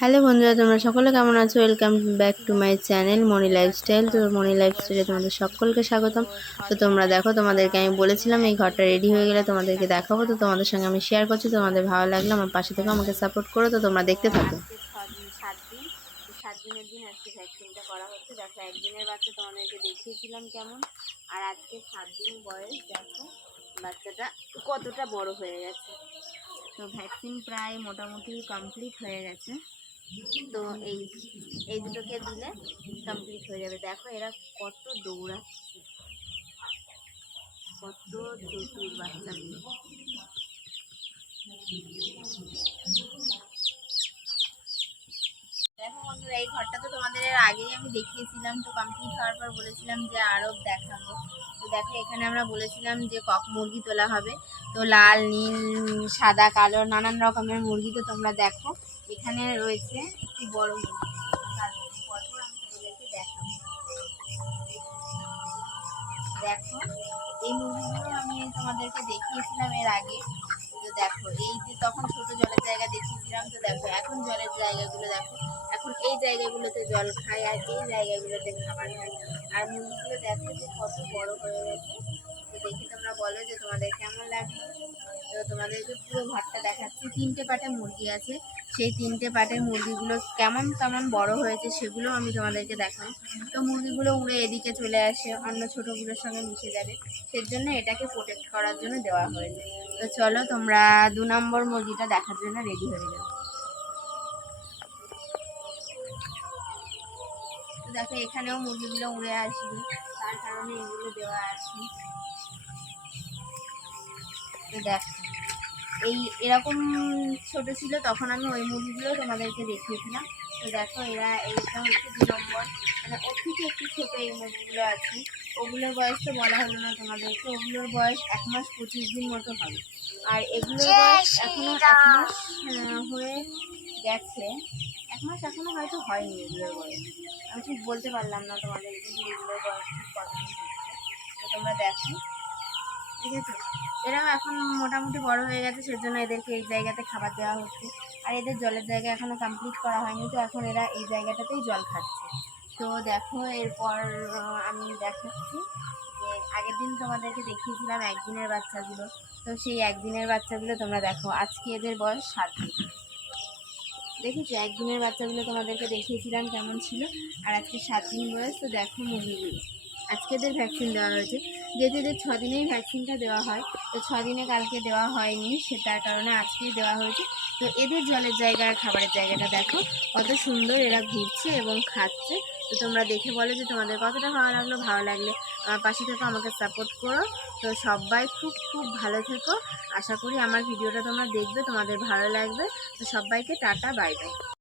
Hello বন্ধুরা, তোমরা সকলে কেমন আছো? Welcome back to my channel money lifestyle. তো মনি লাইফস্টাইলে তোমাদের সকলকে স্বাগতম। তো তোমরা দেখো, তোমাদেরকে আমি বলেছিলাম এই ঘরটা রেডি হয়ে গেলে তোমাদেরকে দেখাবো। তো তোমাদের সঙ্গে আমি শেয়ার করছি। তোমাদের ভালো লাগলে আমার পাশে থেকে আমাকে সাপোর্ট করো। তো তোমরা দেখতে থাকো। আজকে 7 দিন, 7 দিনের দিন আজকে ভ্যাকসিনটা করা হচ্ছে। দেখো, একদিনের বাচ্চা তোমাদেরকে দেখিয়েছিলাম কেমন, আর আজকে 7 দিন বয়স। দেখো বাচ্চাটা কতটা বড় হয়ে গেছে। তো ভ্যাকসিন প্রায় মোটামুটি কমপ্লিট হয়ে গেছে। তো এই এই দুটোকে দিলে কমপ্লিট হয়ে যাবে। দেখো এরা কত দৌড়াচ্ছে, কত চতুর বাচ্চাগুলো। দেখো বন্ধুরা, এই ঘরটা তো তোমাদের এর আগেই আমি দেখিয়েছিলাম। তো কমপ্লিট হওয়ার পর বলেছিলাম যে আরও দেখাবো। তো দেখো, এখানে আমরা বলেছিলাম যে কক মুরগি তোলা হবে। তো লাল, নীল, সাদা, কালো নানান রকমের মুরগি। তো তোমরা দেখো, এখানে রয়েছে একটি বড় মুরগি। পরপর আমি তোমাদেরকে দেখাবো। দেখো, এই মুরগিগুলো আমি তোমাদেরকে দেখিয়েছিলাম এর আগে। তো দেখো, এই যে তখন ছোট জলের জায়গা দেখিয়েছিলাম, তো দেখো এখন জলের জায়গাগুলো দেখো। এখন এই জায়গাগুলোতে জল খায় আর এই জায়গাগুলোতে খাবার খায়। আর মুরগিগুলো দেখো যে কত বড় হয়ে গেছে। তো দেখে তোমরা বলো যে তোমাদের কেমন লাগলো। তো তোমাদেরকে পুরো ঘরটা দেখাচ্ছি। 3টে পাটে মুরগি আছে। সেই 3টে পাটের মুরগিগুলো কেমন কেমন বড় হয়েছে সেগুলো আমি তোমাদেরকে দেখাবো। তো মুরগিগুলো উড়ে এদিকে চলে আসে, অন্য ছোটোগুলোর সঙ্গে মিশে যাবে। সেজন্য এটাকে প্রোটেক্ট করার জন্য দেওয়া হয়েছে। তো চলো, তোমরা 2 নম্বর মুরগিটা দেখার জন্য রেডি হয়ে যাও। তো দেখো, এখানেও মুরগিগুলো উড়ে আসবে, তার কারণে এগুলো দেওয়া আছে। তো দেখো, এরকম ছোট ছিল তখন আমি ওই মুরগিগুলো তোমাদেরকে দেখিয়েছিলাম। তো দেখো, এইটা হচ্ছে 2 নম্বর, মানে ওর থেকে একটু ছোট এই মুরগিগুলো আছে। ওগুলোর বয়স তো বলা হলো না তোমাদেরকে। ওগুলোর বয়স 1 মাস 25 দিন মতো হবে। আর এগুলোর বয়স এখনো 1 মাস হয়ে গেছে। 1 মাস এখনো হয়তো হয়নি এগুলোর বয়স। আমি ঠিক বলতে পারলাম না তোমাদেরকে যে এগুলোর বয়স ঠিক কতদিন হচ্ছে। তো তোমরা দেখো, ঠিক আছে। এরাও এখন মোটামুটি বড় হয়ে গেছে, সেজন্য এদেরকে এই জায়গাতে খাবার দেওয়া হচ্ছে। আর এদের জলের জায়গা এখনো কমপ্লিট করা হয়নি, তো এখন এরা এই জায়গাটাতেই জল খাচ্ছে। তো দেখো, এরপর আমি দেখাচ্ছি যে আগের দিন তোমাদেরকে দেখিয়েছিলাম একদিনের বাচ্চাগুলো। তো সেই একদিনের বাচ্চাগুলো তোমরা দেখো, আজকে এদের বয়স 7 দিন। দেখেছো, একদিনের বাচ্চাগুলো তোমাদেরকে দেখিয়েছিলাম কেমন ছিল, আর আজকে 7 দিন বয়স। তো দেখো মুরগিগুলো, আজকে এদের ভ্যাকসিন দেওয়া হয়েছে। যেহেতু এদের 6 দিনেই ভ্যাকসিনটা দেওয়া হয়, তো 6 দিনে কালকে দেওয়া হয়নি, সেটার কারণে আজকেই দেওয়া হয়েছে। তো এদের জলের জায়গা আর খাবারের জায়গাটা দেখো কত সুন্দর, এরা ঘুরছে এবং খাচ্ছে। তো তোমরা দেখে বলো যে তোমাদের কতটা ভালো লাগলো। ভালো লাগলে আমার পাশে থেকো, আমাকে সাপোর্ট করো। তো সবাই খুব খুব ভালো থেকো। আশা করি আমার ভিডিওটা তোমরা দেখবে, তোমাদের ভালো লাগবে। তো সবাইকে টাটা, বাই বাই।